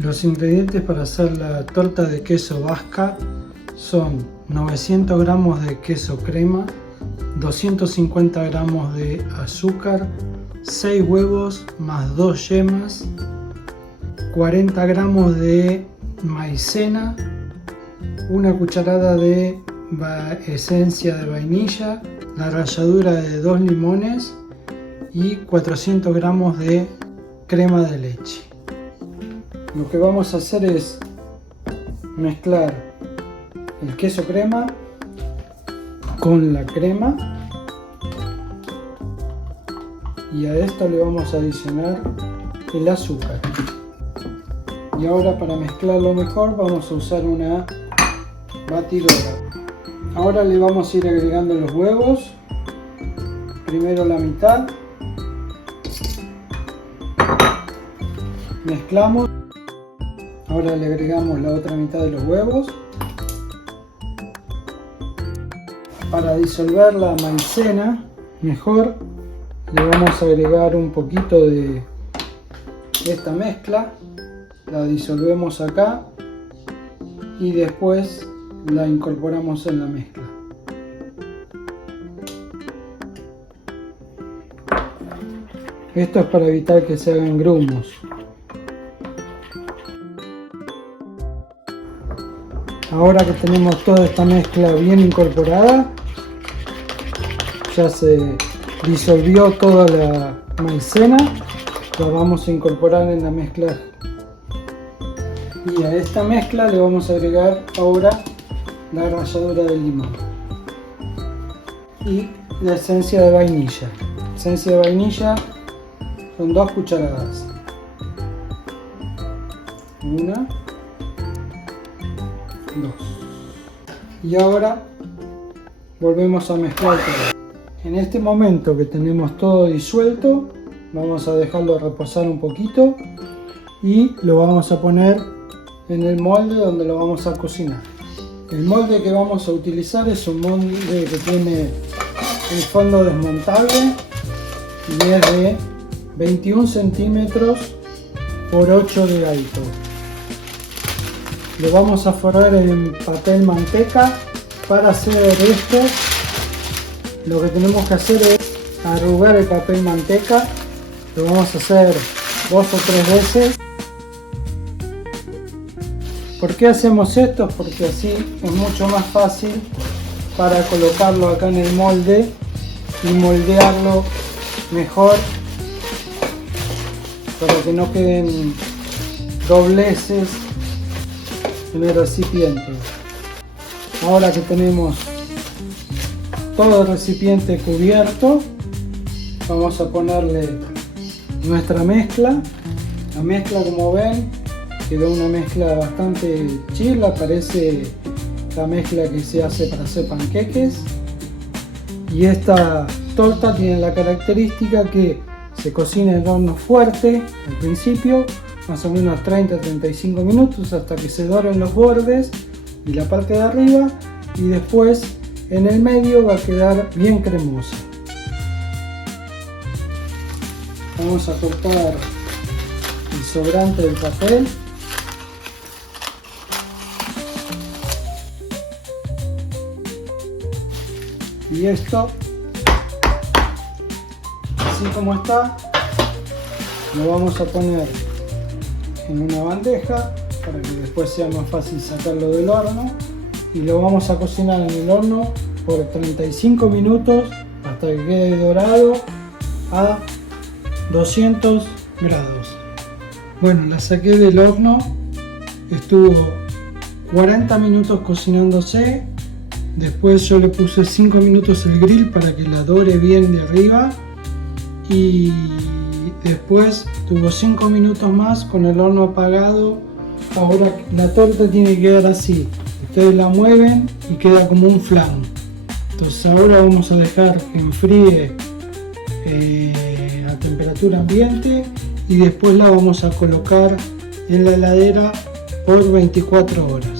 Los ingredientes para hacer la torta de queso vasca son 900 gramos de queso crema, 250 gramos de azúcar, 6 huevos más 2 yemas, 40 gramos de maicena, una cucharada de esencia de vainilla, la ralladura de 2 limones y 400 gramos de crema de leche. Lo que vamos a hacer es mezclar el queso crema con la crema y a esto le vamos a adicionar el azúcar. Y ahora, para mezclarlo mejor, vamos a usar una batidora. Ahora le vamos a ir agregando los huevos, primero la mitad, mezclamos, ahora le agregamos la otra mitad de los huevos. Para disolver la maicena mejor, le vamos a agregar un poquito de esta mezcla, la disolvemos acá y después la incorporamos en la mezcla. Esto es para evitar que se hagan grumos. Ahora que tenemos toda esta mezcla bien incorporada, ya se disolvió toda la maicena, la vamos a incorporar en la mezcla. Y a esta mezcla le vamos a agregar ahora la ralladura de limón y la esencia de vainilla. Esencia de vainilla son 2 cucharadas. 1, 2. Y ahora volvemos a mezclar todo. En este momento que tenemos todo disuelto, vamos a dejarlo reposar un poquito y lo vamos a poner en el molde donde lo vamos a cocinar. El molde que vamos a utilizar es un molde que tiene el fondo desmontable y es de 21 centímetros por 8 de alto. Lo vamos a forrar en papel manteca. Para hacer esto, lo que tenemos que hacer es arrugar el papel manteca. Lo vamos a hacer 2 o 3 veces. ¿Por qué hacemos esto? Porque así es mucho más fácil para colocarlo acá en el molde y moldearlo mejor, para que no queden dobleces en el recipiente. Ahora que tenemos todo el recipiente cubierto, vamos a ponerle nuestra mezcla. La mezcla, como ven, quedó una mezcla bastante chila, parece la mezcla que se hace para hacer panqueques. Y esta torta tiene la característica que se cocina en horno fuerte al principio, más o menos 30-35 minutos, hasta que se doren los bordes y la parte de arriba, y después en el medio va a quedar bien cremosa. Vamos a cortar el sobrante del papel. Y esto, así como está, lo vamos a poner en una bandeja para que después sea más fácil sacarlo del horno, y lo vamos a cocinar en el horno por 35 minutos hasta que quede dorado a 200 grados. Bueno, la saqué del horno, estuvo 40 minutos cocinándose. Después yo le puse 5 minutos el grill para que la dore bien de arriba, y después tuvo 5 minutos más con el horno apagado. Ahora la torta tiene que quedar así, ustedes la mueven y queda como un flan. Entonces ahora vamos a dejar que enfríe a temperatura ambiente y después la vamos a colocar en la heladera por 24 horas.